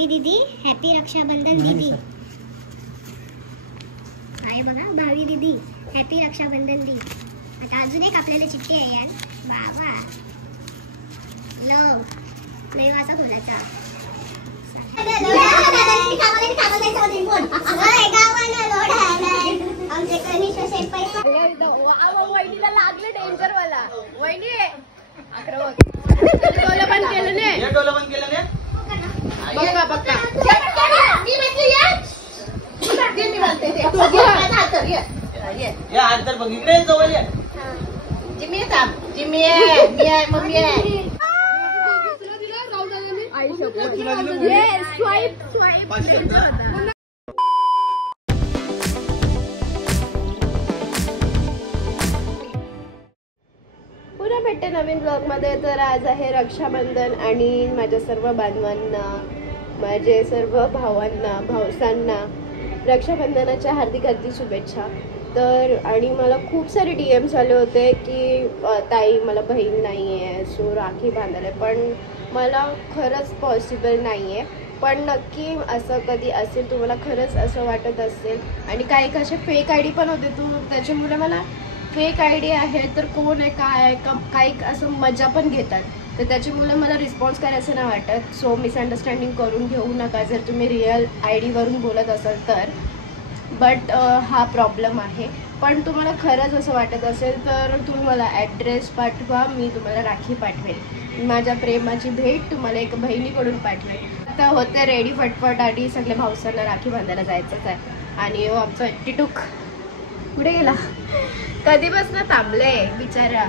भावी दीदी हॅपी रक्षाबंधन दीदी. काय बघा भावी दीदी हॅपी रक्षाबंधन दी. आता अजून एक आपल्याला चिठ्ठी आहे यार. वा वा लव देवाचा फुलाचा. वहिनीला लागले डेंजर वाला. वहिनी डोलं बंद केलं नाही. डोलं बंद केलं नाही. बघा बघा या हात तर बघ इकडे जवळ ये. जिम्मी थांब. जिम्मी आहे मी आहे मम्मी आहे. पुन्हा भेटते नवीन ब्लॉग मध्ये. तर आज आहे रक्षाबंधन आणि माझ्या सर्व बांधवांना, माझे सर्व भावांना, भावसांना रक्षाबंधनाच्या हार्दिक हार्दिक शुभेच्छा. तर आणि मला खूप सारे DMs आले होते की ताई मला बहीण नाही आहे सो राखी बांधायला, पण मला खरंच पॉसिबल नाही आहे. पण नक्की असं कधी असेल तुम्हाला खरंच असं वाटत असेल. आणि काही कसे फेक ID पण होते त्याच्यामुळे मला फेक ID आहे तर कोण आहे काय आहे काही असं मजा पण घेतात तर त्याच्यामुळे मला रिस्पॉन्स करायचं नाही वाटत. सो मिसअंडरस्टँडिंग करून घेऊ नका जर तुम्ही रिअल ID वरून बोलत असाल तर. बट हा प्रॉब्लेम आहे. पण तुम्हाला खरंच असं वाटत असेल तर तुम्ही मला ॲड्रेस पाठवा, मी तुम्हाला राखी पाठवेल. माझ्या प्रेमाची भेट तुम्हाला एक बहिणीकडून पाठवेल. आता होते रेडी फटफट आणि सगळे भाऊसांना राखी बांधायला जायचंच आहे. आणि आमचा टिटूक कुठे गेला? कधीपासून थांबले बिचारा.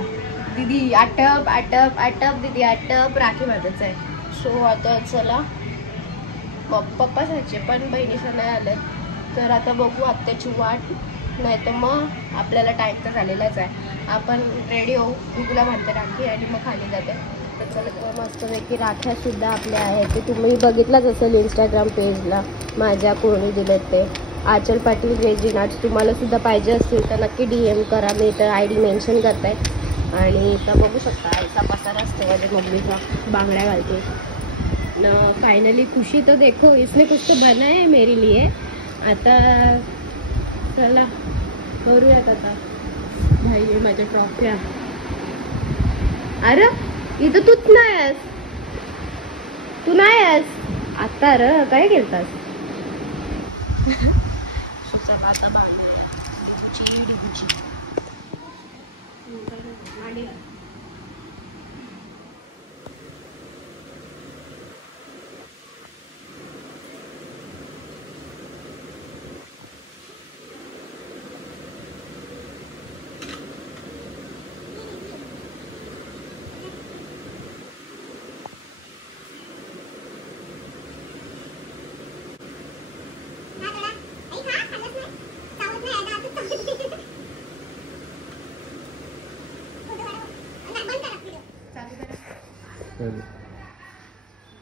दीदी आटप आटप आटप दीदी आटप राखी बांधायचं आहे. सो आता चला पप्पा साचे पण बहिणीचं नाही आलं तर आता बघू आत्याची वाट. नाही तर मग आपल्याला टाईम तर झालेलाच आहे. आपण रेडी होऊ गुगला म्हणते राखी आणि मग खाली जाते. तर चला मस्तपैकी राख्यासुद्धा आपल्या आहेत. ते तुम्ही बघितलंच असेल इंस्टाग्राम पेजला माझ्या कोणी दिलेत ते आचल पाटील रेजिनाट्स. तुम्हाला सुद्धा पाहिजे असतील तर नक्की DM करा. मी तर ID मेन्शन करत आहे. आणि इथं बघू शकता ऐसा पसारा असतो माझ्या मम्मीचा बांगड्या घालते न. फायनली खुशी तो देखो इसने कुछ तो बना है मेरे लिए. आता चला करूयात आता. भाई माझ्या ट्रॉफ्या. अरे इथं तूच नाही आहेस. तू नाही आहेस आता. र काय केलतास? आता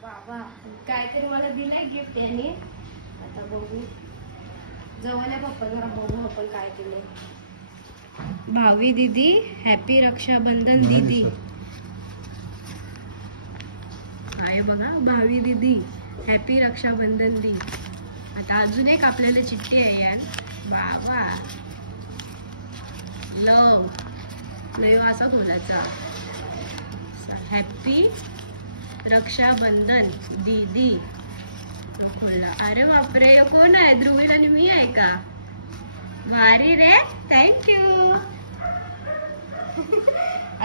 बाबा काहीतरी मला दिलंय गिफ्ट याने. आता बघू जवळ पप्पा जरा बघू आपण काय दिलंय. भावी दीदी हॅपी रक्षाबंधन दीदी. काय बघा भावी दीदी हॅपी रक्षाबंधन दी. आता अजून एक आपल्याला चिठ्ठी आहे यार. बाबा लव देवाचा फुलाचा. हॅपी रक्षाबंधन दीदी फुला. अरे बापरे कोण आहे? ध्रुवीला आणि मी आहे का? भारी रे. थँक्यू.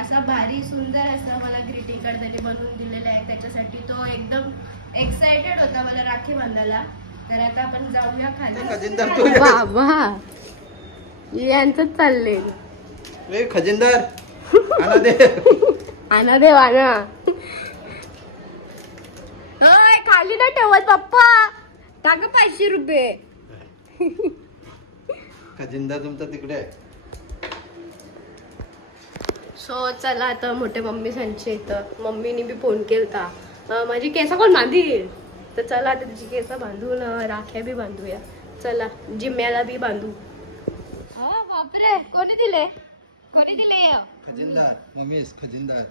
असा भारी सुंदर असा मला ग्रीटिंग कार्ड त्याने बनवून दिलेला आहे. त्याच्यासाठी तो एकदम एक्साइटेड होता मला राखी बांधायला. तर आता आपण जाऊया खाली. बाबा यांचं चाललंय. खजिनदार आणा दे वाना. खाली नाही ठेवत पप्पा. टाक 500 रुपये. खजिनदार तुमचा तिकडे. सो चला आता मोठे मम्मी सांगचे इथं. मम्मीने बी फोन केलता माझी केस कोण बांधील. तर चला आता तिची केस बांधून राख्या बी बांधूया. चला जिम्म्याला बी बांधू. बापरे कोणी दिले? कोणी दिले? खजिनदार मम्मीच खजिनदार.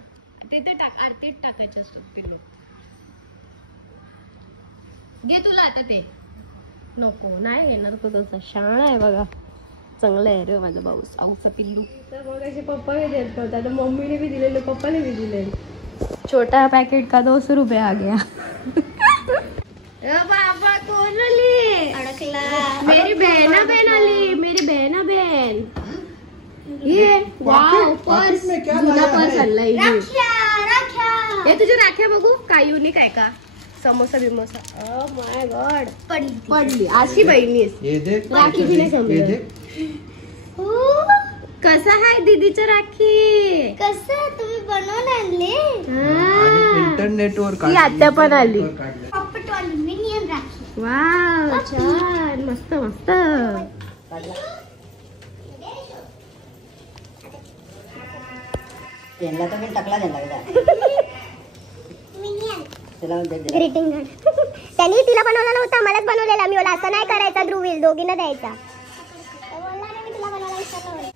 ते टाक आरतीत टाकायचे असतो पिल्लू. घे तुला आता ते. नको नाही घेणार तो तसा. शाळा आहे बघा, चांगला आहे रे माझा भाऊ. आऊचा पिल्लू. तर मग असे पप्पा बी देत नव्हता, आता मम्मीने बी दिलेलं, पप्पाने बी दिले. छोटा पैकेट का 200 रुपये आ गया. बाबा कोण आली? अडकला. मेरी बहना बहन आली, मेरी बहना बहन. ये वाव, पर्स. जुना पर्स आणलाय. हे तुझ्या राख्या बघू काय युनिक आहे का? समोसा बिमोसा. Oh my god. पडली अशी बहिणीस. राखी बी नाही समजत. कसा आहे दीदीचं राखी? कसं तुम्ही बनवून आणले? इंटरनेट वर ती आत्या पण आली. पॉपटवाली मिनियन राखी. वाव छान, मस्त मस्त. त्यांना तर मी टाकला त्यांना मिनियन त्याला ग्रीटिंग कार्ड. त्यांनी तिला बनवला नव्हता, मलाच बनवलेला. मी बोला असं नाही करायचा ध्रुवील, दोघींना द्यायचा. बोलला ना मी तुला बनवायला विसरलो.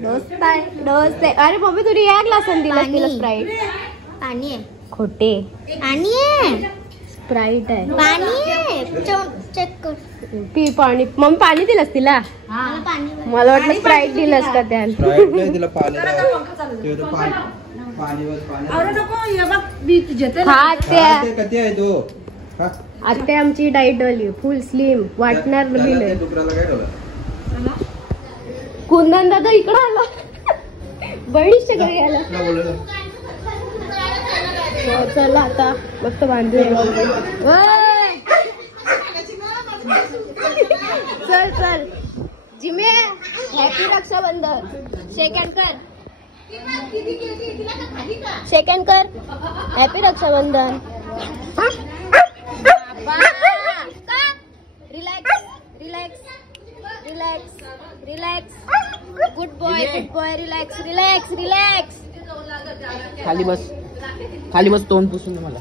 दोस्त आहे. अरे मम्मी तुला या ग्लासन दिला तिला स्प्राईट. पाणी आहे. खोटे. पाणी आहे. स्प्राईट आहे. पाणी आहे. चेक कर. पी पाणी. मम्मी पाणी दिलंस तिला? मला पाणी मला वाटलं स्प्राईट दिलंस का त्या. तिला पाणी हा त्या कधी आहे तो आता आमची डाईट वाली फुल स्लिम वाटणार दिलंय. डुकराला काय ठेवलं? कुंदन दादा इकडं आला बहिणीच्या घरी आला. तुला बोलवलं. हो, चला आता मस्त बांधूया. ओय! चल चल जिमे हॅपी रक्षाबंधन. सेकंड कर, सेकंड कर. Happy Rakshabandhan. Relax relax relax relax. Good boy relax relax relax. खाली बस, खाली बस. तोंड पुसून दे मला.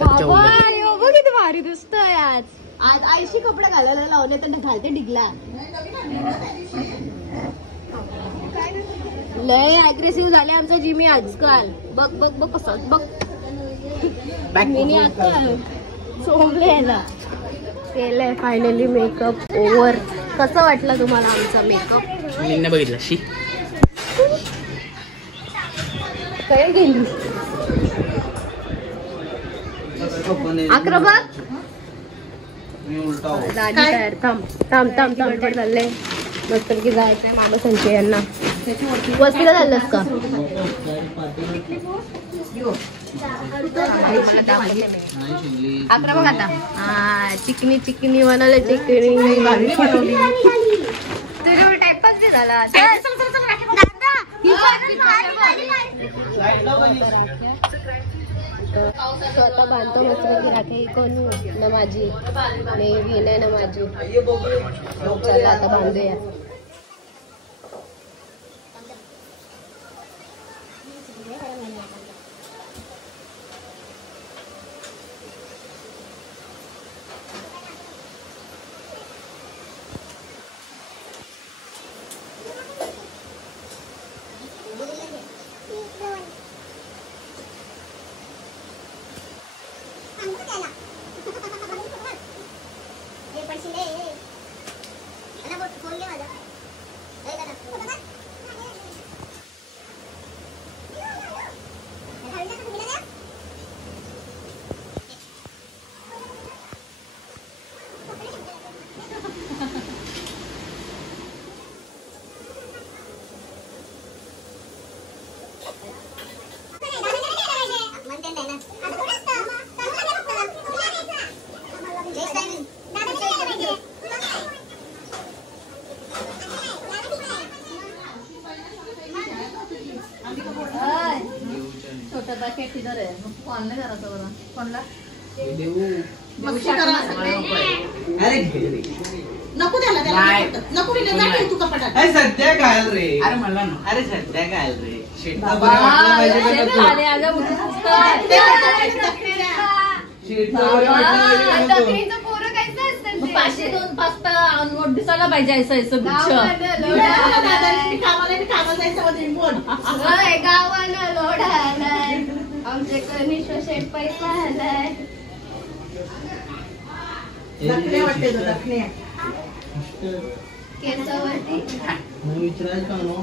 बाबा यो बघ किती भारी दिसतोय आज. आज आईशी कपडे घालायला लावले तर घालते डिगला. लय अग्रेसिव्ह झाले आमचा जिमी आजकाल. बघ बघ बघ कसं बघ. मिनी आता सोमले याला केलंय फायनली मेकअप ओव्हर. कसं वाटलं तुम्हाला आमचा मेकअप? मी नाही बघितलं. शी काय गेली अकरा बघ. दादी तयार. थांब थांब थांब थांब ते चाललंय मस्त की जायचंय मामा संजय यांना. वस्तीला चाललंस का? अकरा बघ आता. हा चिकनी चिकनी म्हणाले. चिकनी तुझ्यावर टाइमपास बी झाला. स्वतः बांधतो मस्त राखी. कोण न माझी नेवी नाही ना माझी. चला आता बांधूया. नको त्याला नको तू कपाटात. अरे सध्या घाल रे. अरे मला अरे सध्या घाल रे. दखनीचं पोरं कायचं असतं ते? 502 नोट दिसायला पाहिजे असं असं गावानं होय, गावानं लोढा आलाय आमचे कनिष्ठ शेठ पैसा आलाय केसावरती विचारायचं का नो?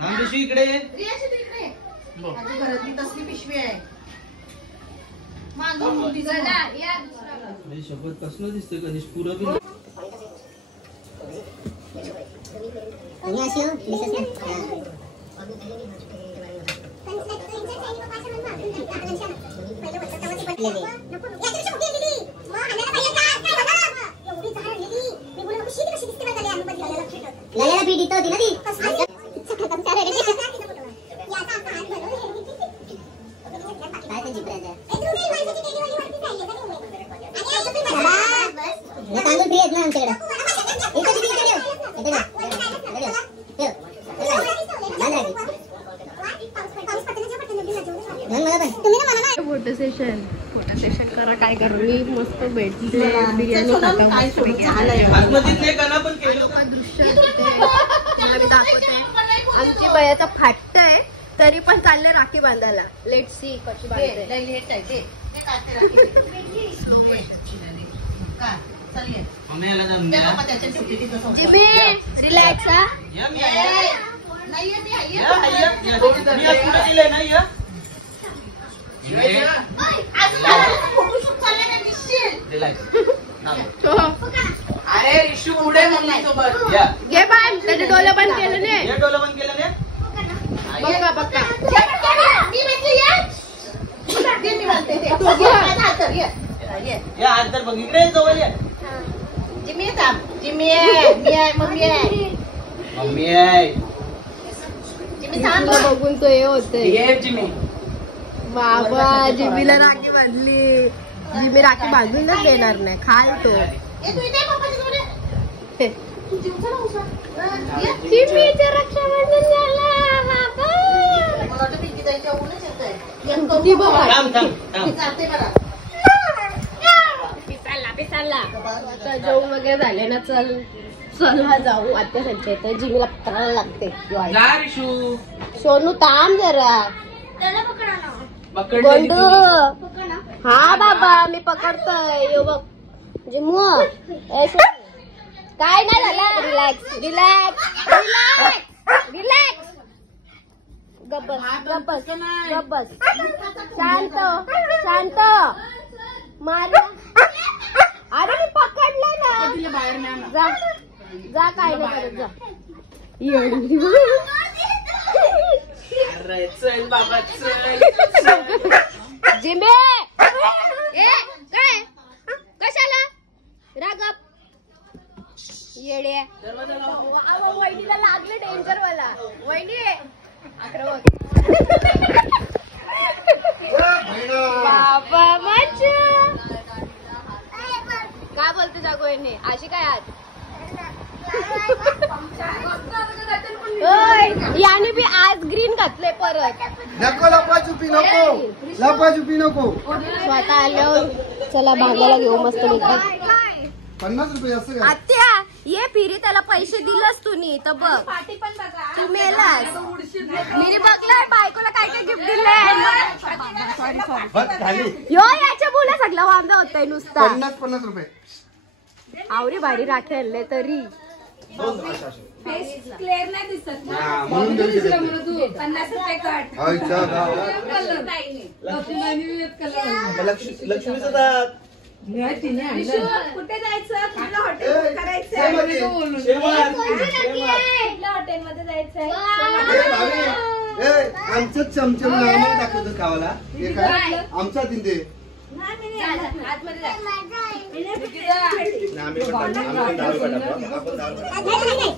थांब पिशवी इकडे. घरातली तसली पिशवी आहे मागून मोठी चला या अरे शपथ कसलं दिसतंय कधीच पुरं बी लल्याला पीठ इथं होती ना ती काय त्यांची प्राइस आहे तांदूळ फ्री आहेत ना आमच्याकडे इथं किती इकडे फोटो सेशन करा काय करू मी मस्त भेटले बिर्याणी खाता मस्तपैकी. आतमध्ये ते गाणं पण केलं. आमची बयाचा फाटतय तरी पण चालले राखी बांधायला. लेट सी कशी बांधते. मम्मीला जाऊन द्या. रिलॅक्स हा. या मी आहे. या, या. मी आज कुठं गेले नाही या. रिलॅक्स. अरे रिशू पुढे मम्मी सोबत या. घे बाय त्याचे डोळे पण केले नाही. हे डोलं बंद केलं ने? बघा बघा या आज तर बघ इकडे जवळ ये. मम्मी आहे. तुला बघून तो हे होते ये जिमी. बाबा जिमीला राखी बांधली. जिमी राखी बांधूनच देणार नाही खाल तो. जिमीचं रक्षाबंधन झालं बाबा. ती बघा थांब थांब थांब. पिसाला आता जेवण वगैरे झाले ना. चल जाऊ आत्या त्यांच्या इथं. जिमीला पकडायला लागते. जा रिशू सोनू थांब जरा. पकड बंडू हा बाबा मी पकडतोय. यो बघ जिमू काय नाही झालं. Relax relax relax relax. गब्बस गब्बस गब्बस. शांत शांत. मार. अरे मी पकडलं ना. बाहेर नाही जा जा काय नाही करत जा. अरे चल बाबा चल. जिंबे ए काय कशाला रागप येडे. वहिनीला लागले डेंजर वाला. वहिनी बाबा मच्छा काय बोलते जागो वहिनी अशी काय आज. याने बी आज ग्रीन घातले परत. नको लपाछुपी नको लपाछुपी नको. स्वतः आल्यावर चला भागायला घेऊ मस्त मिळतात. 50 रुपये असं का? आत्या ये फिरी त्याला पैसे दिलंस तुम्ही तर बघ तू मेलास. मी बघलाय बायकोला काय काय गिफ्ट दिलंय. बस खाली यो याच्या बोला सगळं वांदा होतंय नुसता. 50 रुपये. आवरी भारी राखे आणले तरी. म्हणून देऊ शकत नाही. 50 रुपये कट. आईच्या गावात. लक्ष्मीचं दात. कुठे जायचं कुठलं हॉटेल ए, करायचं शेवट. कुठल्या हॉटेलमध्ये जायचंय. आमचं चमचम नाव दाखवतो खावाला. हे काय आमचा तिथे आतमध्ये जा. आम्ही पण 10 रुपये टाकू. आपण 10 रुपये टाकू.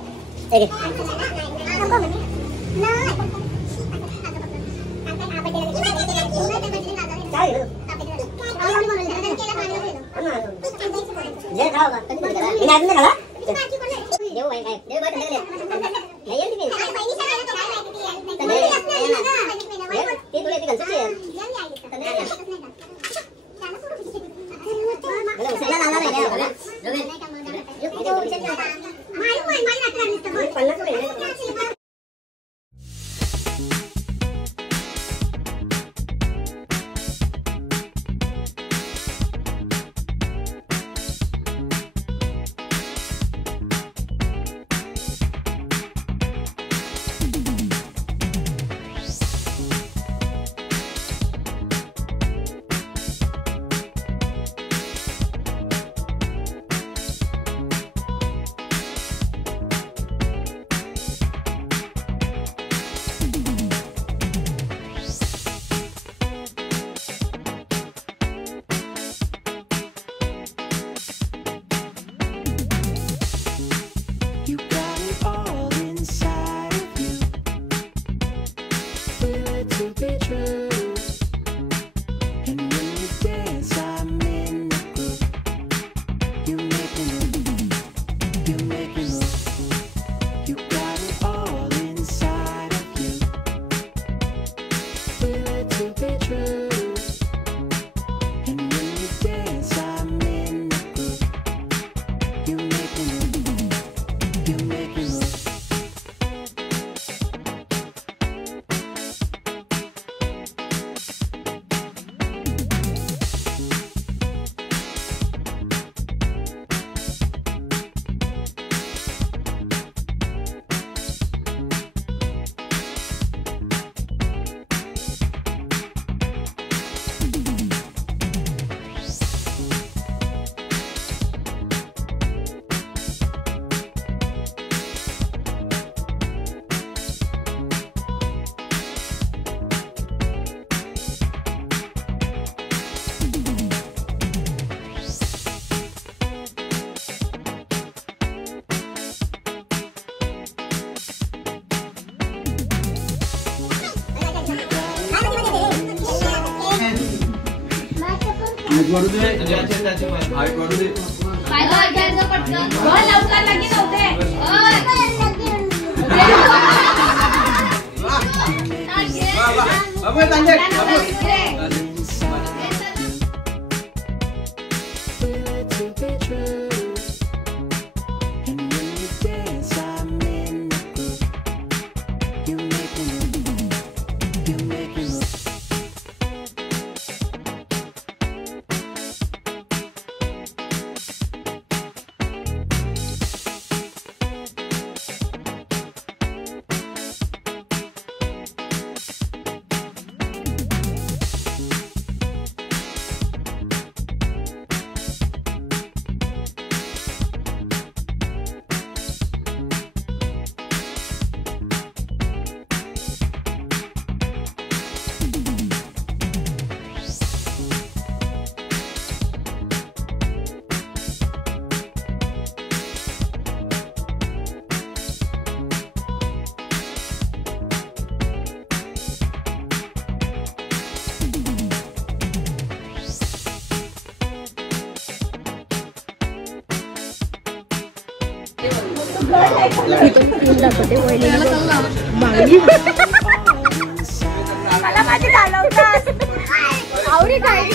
मला माझी घालवतात आवडी काही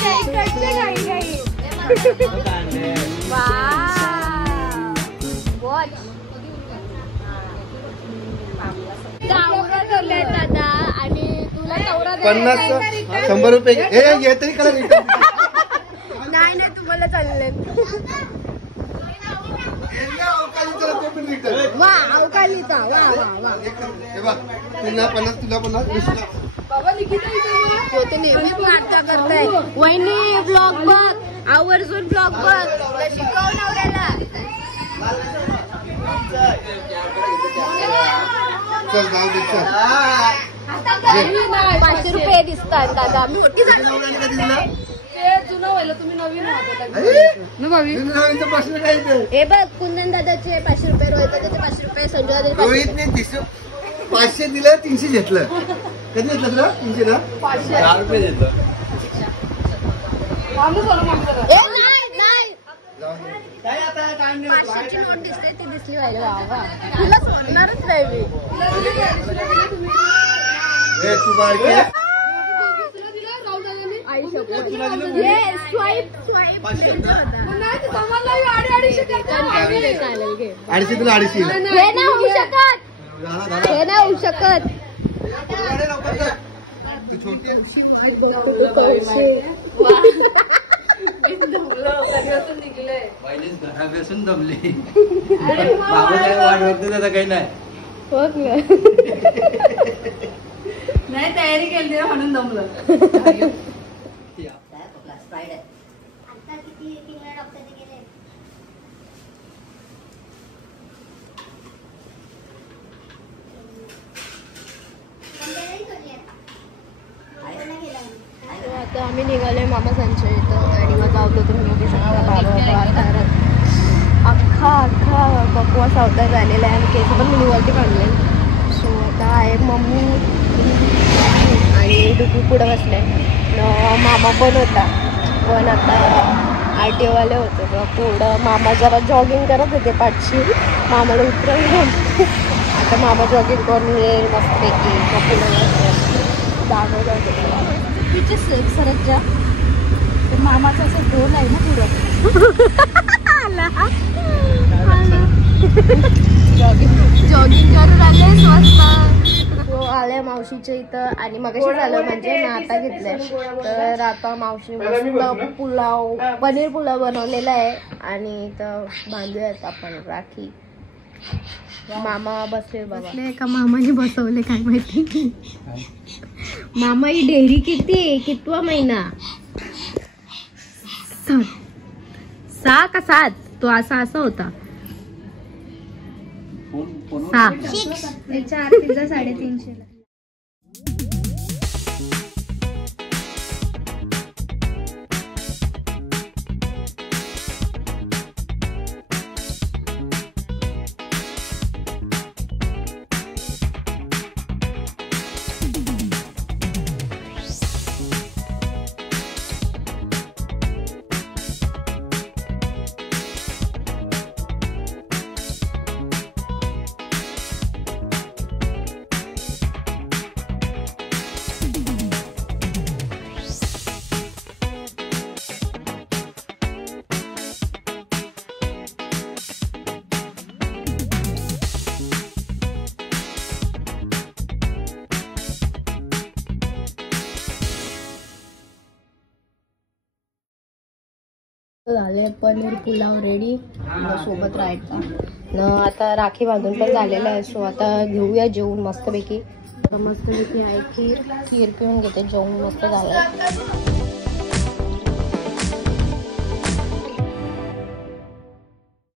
दादा आणि तुला 50-100 रुपये हे तरी करा. नाही तुम्हाला चाललंय वा अवकालीचा वा वा वा तुला 50 तुला 50 ते नेहमीच नाटक करताय. वहिनी ब्लॉग बघ आवर्जून ब्लॉग बघ शिकव नवऱ्याला. चल जाऊ दे चल. 500 रुपये दिसतात दादा. मोठी झाली पाचशे काय ते? हे बघ कुंदन दादाचे 500 रुपये, रोहित दादाचे 500 रुपये, संजय दादाचे 500 रोहितने 500 दिलं 300 घेतलं. कधी घेतलं तुला 300 ना? 10 रुपये घेतलं. ए, नाही काय आता टाइम नाही. 500ची नोट दिसते ती दिसली पाहिजे बाबा. तुला सोडणारच नाही मी. ए, तू बारके. आई शपथ. ये, स्वाईप. 500 ना? चालेल घे. 250 तुला 250. हे नाही होऊ शकत, झाला. हे नाही होऊ शकत. अरे लवकर कर. तू छोटी आहे. पहिलेच घरात बसून दमले. बाबा काय वाट बघतो त्याचा काही नाही. बघ ना. नाही तयारी केली म्हणून दमलं. आता किती फिंगर डॉक्टरने गेले. आता आम्ही निघालोय मामा संचय इथं आणि माझा आवतो तुम्ही बघू शकता. बाबा अख्खा बकवा सावता झालेला आहे आणि केस पण मी निवडती काढले. सो आता आहे मम्मी आणि डुकू पुढं बसले. मामा पण होता, पण आता RTO वाले होते तर पुढं मामा जरा जॉगिंग करत होते पाठशी. मामाला उतरवून आता मामा जॉगिंग करून हे मस्तपैकी पुढं दाखवत होते. सरत जा मामाचा असं ढोल आहे ना पुढं. जॉगिंग करून आले स्वस्त. आले मावशीच्या इथं आणि मगाशी झालं म्हणजे मी आता घेतलंय. तर आता मावशी मस्त पुलाव, पनीर पुलाव बनवलेला आहे आणि इथं बांधूयात आपण राखी. मामा बसले बघा. का मामाने बसवले काय माहिती. मामा ही डेअरी किती आहे, कितवा महिना? 6 का 7? तो असा होता 6. 4 पिझ्झा 350. झाले पनीर पुलाव रेडी सोबत राहायचा. आता राखी बांधून पण झालेलं आहे. सो आता घेऊया जेवून मस्तपैकी. आहे खीर पिऊन घेते, जेवून मस्त झालं.